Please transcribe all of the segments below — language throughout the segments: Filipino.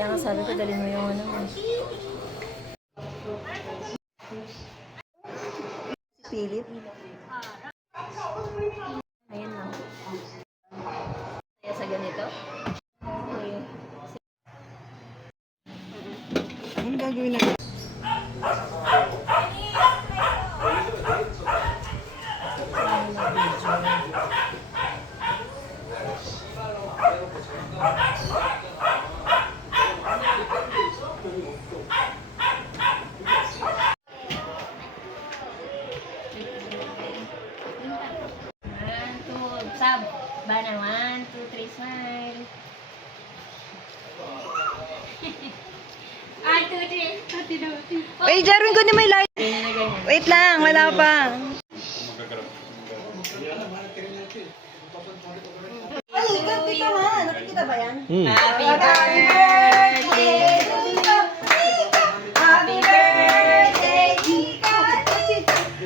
Kaya nga sabi ko, dalhin mo yung ano mo. Philip. Ayan lang. Kaya sa ganito. Okay. Ano gagawin natin? Sab, bana 1, 2, 3, smile. 1, 2, 3. Uy, Jarwin ko na may light. Wait lang, wala pa. Ay, nakikita nga. Nakikita ba yan? Happy birthday! Happy birthday! Happy birthday!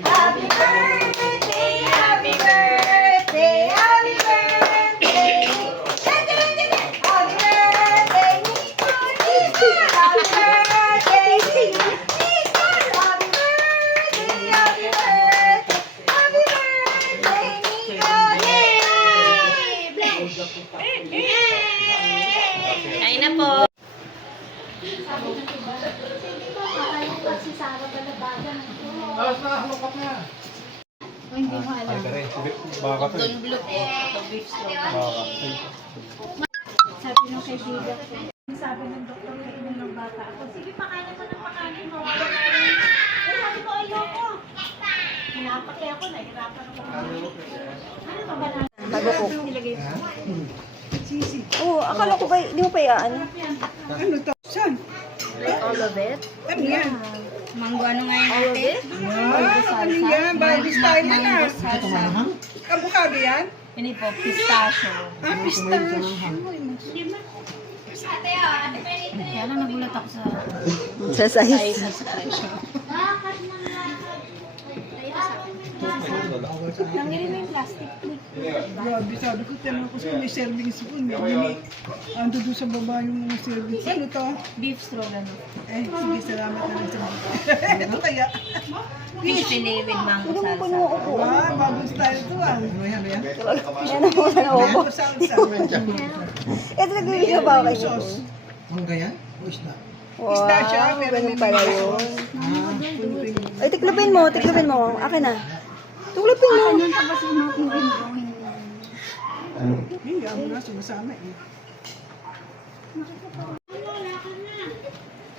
Happy birthday! Happy birthday! Happy birthday, Nico! Happy birthday, Nico! Happy birthday! Happy birthday! Happy birthday, Nico! Yay! Kain na po! Hindi mo alam. Baka to eh. Sabi ng kaibigan ko, sabi ng doktor, kainin ng bata ako. Sige, pakainin ko ng pakainin mo. Eh, sabi ko, ayoko. Hinapaki ako, nahirapan ako. Ano ba ba na? Bago ko. Nilagay ko. Oo, akala ko ba, hindi mo pa iaan? Ano to? Saan? All of it? Ano yan? Manggo, ano nga yun All of it? Ano yan? Bago style na na. Kabukado yan? Hindi po, pistachio. Pistachio. Kaya lang nagulat ako sa... Sa size. Size at sa presyo. Tanggalin mo yung plastic plate. Grabe, sabi ko, tinanong ko sa may serving spoon. Mini. Ando doon sa baba yung mga serving. Ano to? Beef stroganoff. Eh, sige, salamat na lang sa mga. Ito kaya. Fish fillet with mango Puno salsa. ko po. Ah, bagong style to ah. Ano yan? Yan ang mga naubo. Mango salsa. Ito nagbibigay ba ako kay Nico? Sauce. Wow, Isda siya, pero ganun may pala mga yun. sauce. Ay, tiklopin mo. Akin na. Tuklopin mo. Ganun tapos yung mga gawin. Hindi, ako na sumasama eh.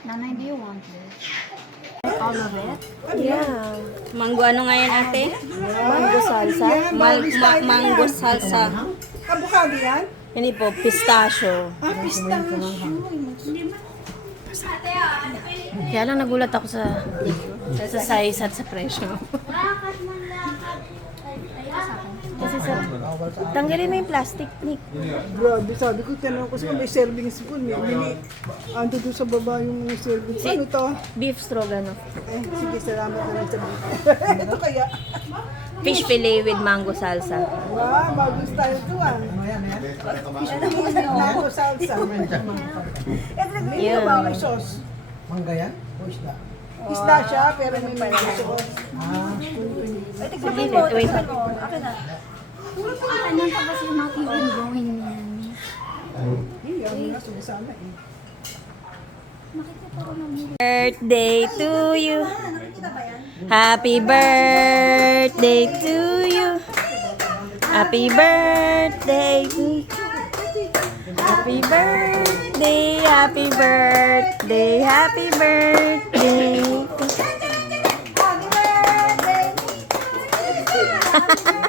Nanay, do you want this? All of it? Yeah. Mango ano nga yan ate? Mango salsa. Mango salsa. Kabukado yan? Hindi po, pistachio. Ah, pistachio. Kaya lang nagulat ako sa size at sa presyo. Kasi sa... Tanggalin mo yung plastic, Nick. Grabe, sabi ko, tinanong ko sa may serving spoon. Mini. Ando doon sa baba yung mga serving spoon. Ano to? Beef stroganoff. Eh, sige, salamat na lang sa mga. Ito kaya. Fish fillet with mango salsa. Wow, bagong style to ah. Ano yan? Mango salsa. Ito nagbibigay ba ako kay sauce? Mangga yan? O isda? Isda siya, pero may mango sauce. Ay, tiklopin mo. Wait. Akin na. Ganun tapos yung mga gawin niyan. Hindi, ako na sumasama eh. Birthday to you. Happy birthday to you. Happy birthday to you. Happy birthday, happy birthday, happy birthday. Happy birthday.